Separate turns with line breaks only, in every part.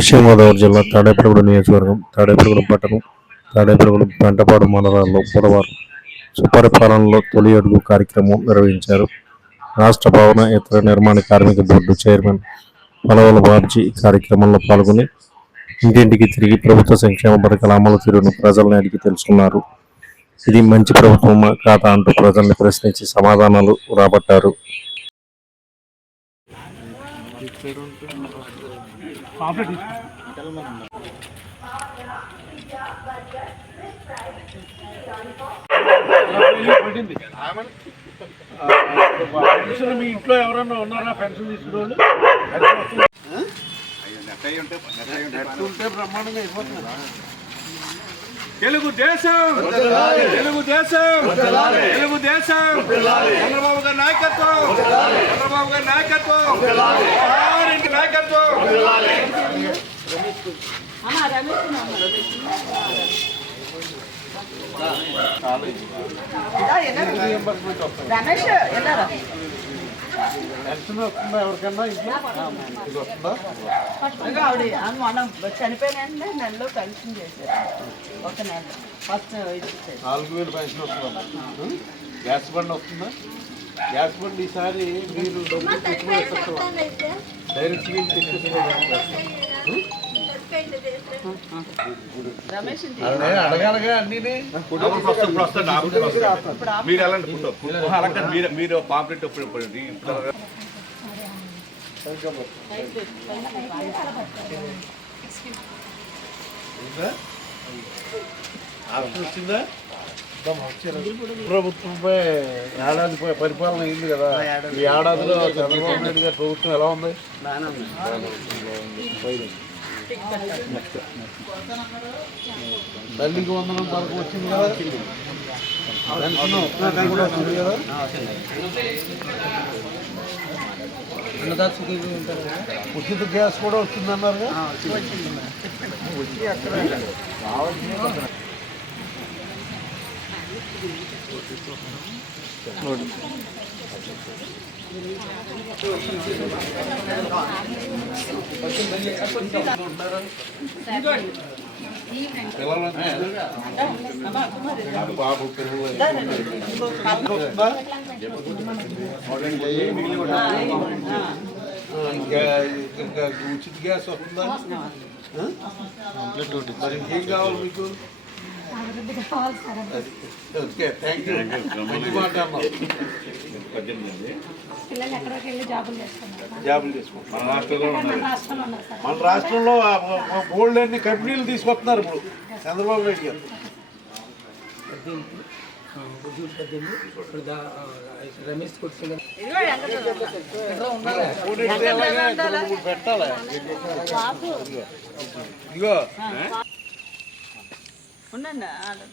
పశ్చిమ గోదావరి జిల్లా తాడేపల్లిగూడెం నియోజకవర్గం తాడేపల్లిగూడెం పట్టణం తాడేపల్లిగూడెం పెంటపాడు మండలాల్లో బుధవారం సుపరిపాలనలో తొలి అడుగు కార్యక్రమం నిర్వహించారు. రాష్ట్ర భవన ఇతర నిర్మాణ కార్మిక బోర్డు చైర్మన్ పలవల బాబ్జీ కార్యక్రమంలో పాల్గొని ఇంటింటికి తిరిగి ప్రభుత్వ సంక్షేమ పథకాల అమలు తీరును ప్రజల్ని అడిగి తెలుసుకున్నారు. ఇది మంచి ప్రభుత్వం కాదా అంటూ ప్రజల్ని ప్రశ్నించి సమాధానాలు రాబట్టారు.
పెన్షన్ మీ ఇంట్లో ఎవరన్నా ఉన్నారా పెన్షన్ తీసుకునే నెట్ ఉంటే బ్రహ్మాండంగా అయిపోతుంది. తెలుగు దేశం తెలుగు దేశం తెలుగు దేశం చంద్రబాబు గారి నాయకత్వం! చంద్రబాబు గారి నాయకత్వం! నాయకత్వం!
రమేష్ వెళ్ళారా
ఎవరికన్నా ఇది
ఆవిడ చనిపోయిన వెంటనే నెలలో పెన్షన్ చేశారు ఒక నెల ఫస్ట్
నాలుగు వేలు పెన్షన్ వస్తుందా గ్యాస్ బండ్ వస్తుందా గ్యాస్ బండ్ ఈసారి మీరు డబ్బులు డైరెక్ట్
మీరు అలాగే మీరు మీరు పాంప్లెట్
ఆప్షన్ వచ్చిందా ప్రభుత్వంపై ఏడాది పరిపాలన అయింది కదా. ఈ ఏడాదిలో చంద్రబాబు నాయుడు గారి ప్రభుత్వం ఎలా ఉంది. తల్లికి వందనం వరకు వచ్చింది కదా? కూడా వచ్చింది కదా? ఉచిత గ్యాస్ కూడా వచ్చిందన్నారు బాబు పిల్లలు ఇంకా ఇంకా ఉచిత గ్యాస్ వస్తుందా ఆ? మరి ఇంకేం కావాలి మీకు
పిల్లలు ఎక్కడికి వెళ్ళి జాబులు చేస్తున్నారు?
జాబులు
మన రాష్ట్రంలో ఉన్నది
రాష్ట్రంలో ఉన్నారు సార్.
మన రాష్ట్రంలో గోల్డ్ అన్ని కంపెనీలు తీసుకొస్తున్నారు ఇప్పుడు. చంద్రబాబు నాయుడు గారు. మూడు పెట్టాలా ఇదిగో.
ఉండండి. ఆడ-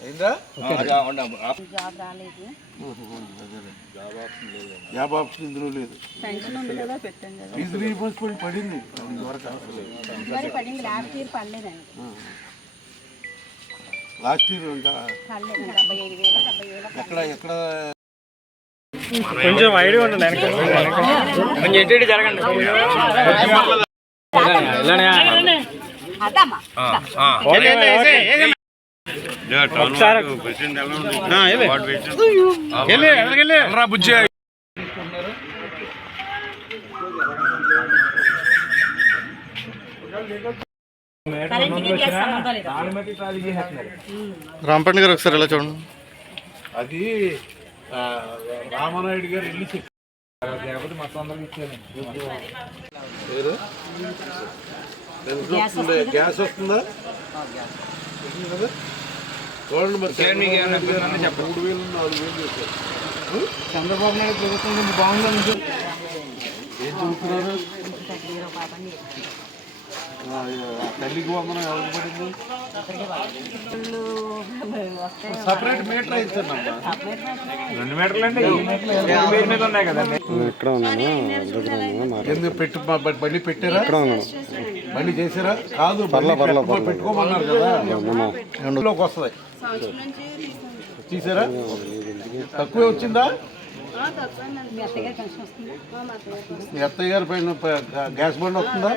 అయిందా
జాబ్ రాలేదు.
జాబ్ ఆప్షన్ ఇందులో లేదు.
పెన్షన్ ఉంది కదా పెట్టండి కదా.
ఫీజు రీయింబర్స్మెంట్ పడింది.
మరి పడింది. లాస్ట్ ఇయర్ పడలేదండి.
లాస్ట్ ఇయర్ ఇంకా
పడలేదు. డెబ్బై ఐదు వేలు డెబ్బై వేలు
ఎక్కడ ఎక్కడ?
అదమ్మా కరెంట్కి గ్యాస్ సంబంధం లేదు.
రాంపండి గారు ఒకసారి ఎలా చూడండి?
అది ఆ, రామానాయుడు గారు ఇల్లు చెప్పారు. పేరు? పెన్షన్ వస్తుందా? గ్యాస్ వస్తుందా? చూడండి మరి చంద్రబాబు నాయుడు గారు మూడు వేలు నాలుగు వేలు చేశారు. చంద్రబాబు నాయుడు ప్రభుత్వం బాగుందని ఏం చూస్తున్నారు? తల్లికి వందనం ఎవరికి పడింది? సపరేట్ మీటర్ ఇచ్చానమ్మా
ఎక్కడ ఉన్నాను? దగ్గర ఉన్నాను
పెట్టు బ- బ- మళ్ళీ పెట్టారా?
ఎక్కడ ఉన్నాను?
మళ్ళీ చేశారా? కాదు పెట్టుకోమన్నారు కదా. వస్తుంది. తీసారా? తక్కువే వచ్చిందా?
మీ
అత్తయ్య గారి పైన గ్యాస్ బండ్ వస్తుందా?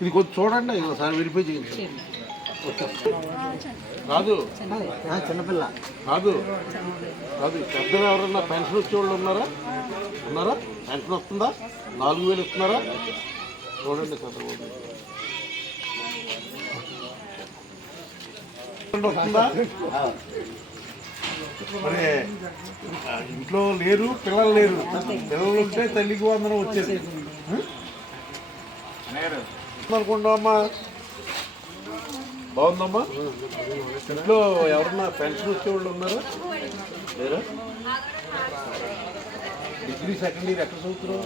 ఇది కొంచెం చూడండి ఒకసారి వెరిఫై చేయండి. కాదు.
చిన్నపిల్ల
కాదు కాదు పెద్దలు ఎవరన్నా పెన్షన్ వచ్చే వాళ్ళు ఉన్నారా? ఉన్నారా? పెన్షన్ వస్తుందా? నాలుగు వేలు ఇస్తున్నారా? చూడండి మరి ఇంట్లో లేరు పిల్లలు లేరు. పిల్లలు ఉంటే తల్లికి వందనం వచ్చేది. అనుకుంటామమ్మా బాగుందమ్మా? ఇంట్లో ఎవరన్నా పెన్షన్ వచ్చేవాళ్ళు ఉన్నారా? లేరా? డిగ్రీ సెకండ్ ఇయర్ ఎక్కడ చదువుతున్నావు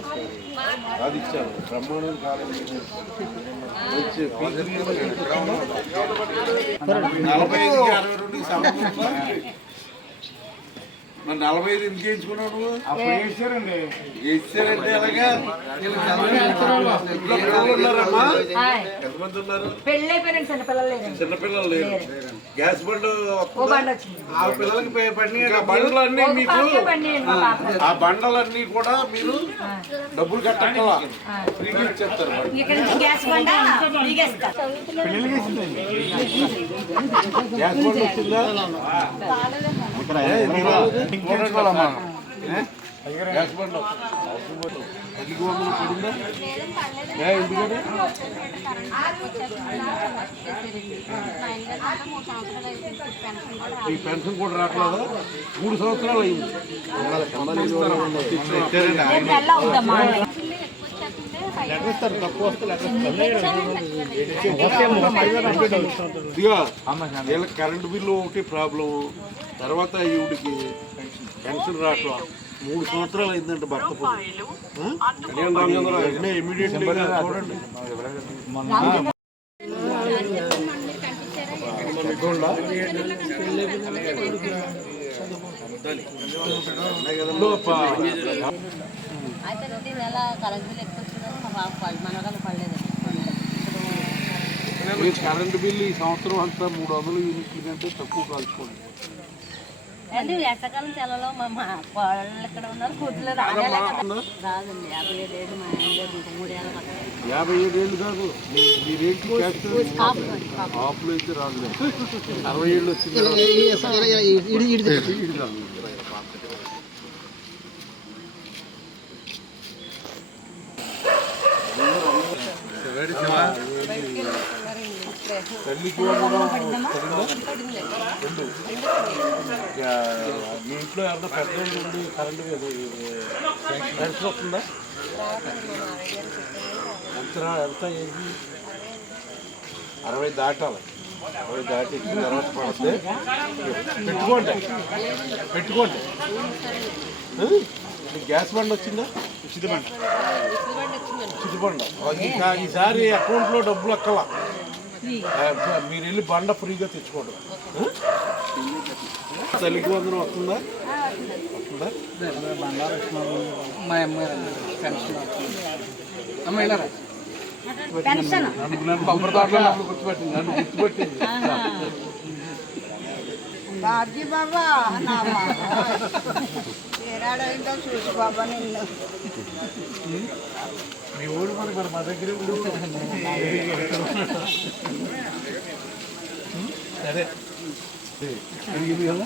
అది ఇచ్చాను బ్రహ్మాండం కాలేజీ వచ్చి నలభై అరవై సమకూరుతుందా? మరి నలభై ఐదు ఎందుకు చేయించుకున్నావు నువ్వు? వేసారంటే ఎలాగా ఇంట్లో పిల్లలు ఉన్నారమ్మా ఎంతమంది ఉన్నారు
పెళ్ళైపోయినాడు చిన్న పిల్లలు లేదండి
చిన్నపిల్లలు లేరు. గ్యాస్ బండ్
ఓ బండి వచ్చింది.
ఆ పిల్లలకి బండ్లన్నీ మీకు ఆ బండలన్నీ కూడా మీరు డబ్బులు కట్టక్కల ఫ్రీగా ఇచ్చేస్తారు బండ
గ్యాస్ బండ్
వచ్చిందా? ఈ పెన్షన్ కూడా రావట్లేదా? మూడు సంవత్సరాలు అయింది. ఇదిగో వీళ్ళకి కరెంటు బిల్లు ఒకటి ప్రాబ్లం తర్వాత ఈవిడికి పెన్షన్ రావట్లా మూడు సంవత్సరాలు అయిందంట భర్త? వెంటనే చూడండి.
అయితే ప్రతి నెల కరెంట్ ఎక్కువ మా
కరెంటు బిల్లు ఈ సంవత్సరం అంతా మూడు వందలు యూనిట్ల కంటే తక్కువ కాల్చుకోండి.
అంటే ఎండాకాలం సెలలో మా మా వాళ్ళు ఇక్కడ ఉన్నారు కూతురు రాలేదు రాదండి యాభై ఏడు ఏళ్ళు మా ఆయన మూడేళ్ళ
యాభై ఏడు ఏళ్ళు కాదు ఆఫ్లో అయితే అరవై ఏళ్ళు వచ్చింది తల్లికి వందనం పడిందా? రెండు. యా, మీ ఇంట్లో ఎవరో పెద్ద ఉండి కరెంటు పెన్షన్ వస్తుందా ఎంత ఎంత ఏంటి అరవై దాటాలి అరవై దాటి తర్వాత పడితే పెట్టుకోండి పెట్టుకోండి గ్యాస్ బండ్ వచ్చిందా? ఉచిత బండ్ ఉచిత బండ ఈసారి అకౌంట్లో డబ్బులు అక్కలా. మీరు వెళ్ళి బండ ఫ్రీగా తెచ్చుకోండి. ఆ? తల్లికి వందనం వస్తుందా? వస్తుందా?
పెన్షన్
నన్ను కొబ్బరి తోటలో నన్ను గుర్తుపెట్టింది. గుర్తుపెట్టింది.
బాజీ బాబా నా ఏడాడైందో చూసి బాబా నిన్ను
మీ ఊరు మరి మరి మా దగ్గరే సరే అడిగింది కదా